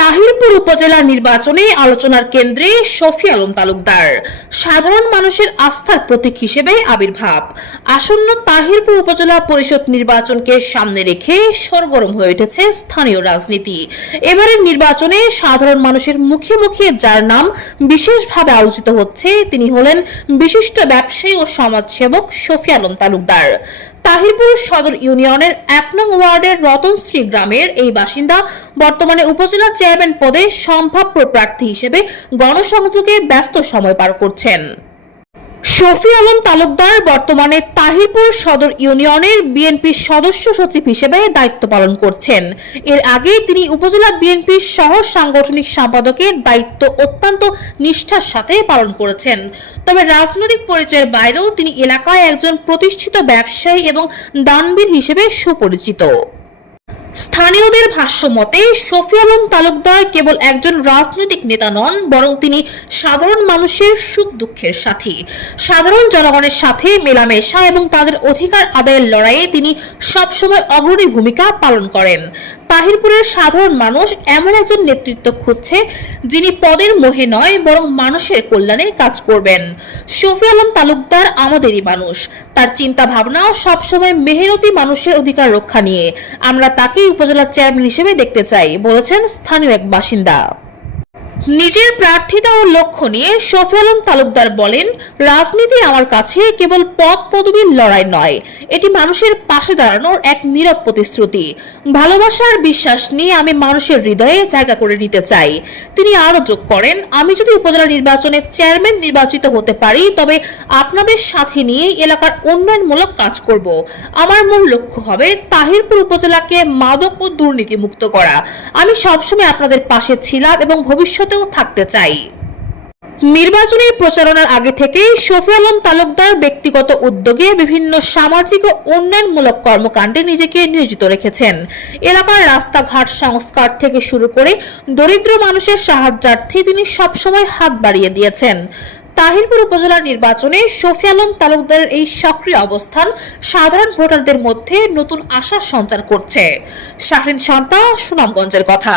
তাহিরপুর উপজেলা নির্বাচনে আলোচনার কেন্দ্রে শফি আলম তালুকদার সাধারণ মানুষের আস্থার প্রতীক হিসেবে আবির্ভাব। আসন্ন তাহিরপুর উপজেলা পরিষদ নির্বাচনকে সামনে রেখে সরগরম হয়ে উঠেছে স্থানীয় রাজনীতি। এবারের নির্বাচনে সাধারণ মানুষের মুখে মুখে যার নাম বিশেষভাবে আলোচিত হচ্ছে তিনি হলেন বিশিষ্ট ব্যবসায়ী ও সমাজসেবক শফি আলম তালুকদার। তাহিরপুর সদর ইউনিয়নের ১ নং ওয়ার্ডের রতনশ্রী গ্রামের এই বাসিন্দা বর্তমানে উপজেলা চেয়ারম্যান পদে সম্ভাব্য প্রার্থী হিসেবে গণসংযোগে ব্যস্ত সময় পার করছেন। শফি আলম তালুকদার বর্তমানে তাহিরপুর সদর ইউনিয়নের বিএনপির সদস্য সচিব হিসেবে দায়িত্ব পালন করছেন। এর আগে তিনি উপজেলা বিএনপির সহ সাংগঠনিক সম্পাদকের দায়িত্ব অত্যন্ত নিষ্ঠার সাথে পালন করেছেন। তবে রাজনৈতিক পরিচয়ের বাইরেও তিনি এলাকায় একজন প্রতিষ্ঠিত ব্যবসায়ী এবং দানবীর হিসেবে সুপরিচিত। স্থানীয়দের ভাষ্য মতে শফি আলম তালুকদার কেবল একজন রাজনৈতিক নেতা নন, বরং তিনি সাধারণ মানুষের সুখ দুঃখের সাথী। সাধারণ জনগণের সাথে মেলামেশা এবং তাদের অধিকার আদায়ের লড়াইয়ে তিনি সবসময় অগ্রণী ভূমিকা পালন করেন। তাহিরপুরের সাধারণ মানুষ এমন একজন নেতৃত্ব খুঁজছে যিনি পদের মোহে নয় বরং মানুষের কল্যাণে কাজ করবেন। শফি আলম তালুকদার আমাদেরই মানুষ, তার চিন্তা ভাবনা সবসময় মেহনতি মানুষের অধিকার রক্ষা নিয়ে। আমরা তাকে উপজেলা চেয়ারম্যান হিসেবে দেখতে চাই, বলেছেন স্থানীয় এক বাসিন্দা। নিজের প্রার্থিতা ও লক্ষ্য নিয়ে শফি আলম তালুকদার বলেন, রাজনীতি আমার কাছে কেবল পদ পদবীর লড়াই নয়, এটি মানুষের পাশে দাঁড়ানোর এক নীরব প্রতিশ্রুতি। ভালোবাসার বিশ্বাস নিয়ে আমি মানুষের হৃদয়ে জায়গা করে নিতে চাই। তিনি আরো যোগ করেন, আমি যদি উপজেলা নির্বাচনে চেয়ারম্যান নির্বাচিত হতে পারি তবে আপনাদের সাথে নিয়ে এলাকার উন্নয়নমূলক কাজ করব। আমার মূল লক্ষ্য হবে তাহিরপুর উপজেলাকে মাদক ও দুর্নীতি মুক্ত করা। আমি সবসময় আপনাদের পাশে ছিলাম এবং ভবিষ্যতে থাকতে চাই। নির্বাচনের প্রচারণার আগে থেকেই শফি আলম তালুকদার ব্যক্তিগত উদ্যোগে বিভিন্ন সামাজিক ও উন্নয়নমূলক কর্মকাণ্ডে নিজেকে নিয়োজিত রেখেছেন। এলাকার রাস্তাঘাট সংস্কার থেকে শুরু করে দরিদ্র মানুষের সাহায্যার্থে তিনি সবসময় হাত বাড়িয়ে দিয়েছেন। তাহিরপুর উপজেলা নির্বাচনে শফি আলম তালুকদারের এই সক্রিয় অবস্থান সাধারণ ভোটারদের মধ্যে নতুন আশার সঞ্চার করছে। শাহরিন শান্তা, সুনামগঞ্জের কথা।